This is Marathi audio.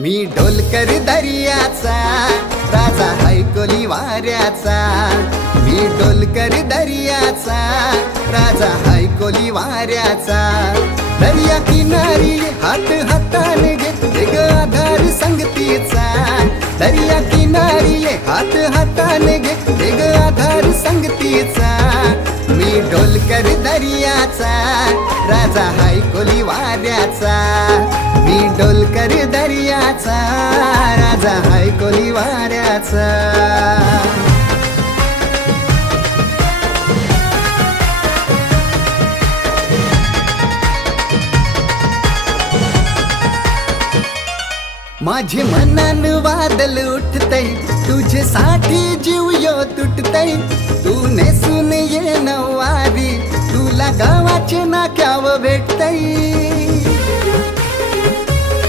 मी ढोलकर दर्याचा राजा हैकोली वाऱ्याचा। मी ढोलकर दर्याचा राजा हैकोली वाऱ्याचा। दर्या किनारी हात हाताने घे ग आधार संगतीचा। दर्या किनारी हात हाताने घे ग आधार संगतीचा। मी ढोलकर दर्याचा राजा हैकोली वाऱ्याचा। मी ढोलकर दर्याचा राजा हैकोली वाऱ्याचा। माझे मनान वादल उठतय तुझ्यासाठी जीव यो तुटतय। तू नेसून ये नऊवारी तुला गावाचे नाक्याव भेटतय।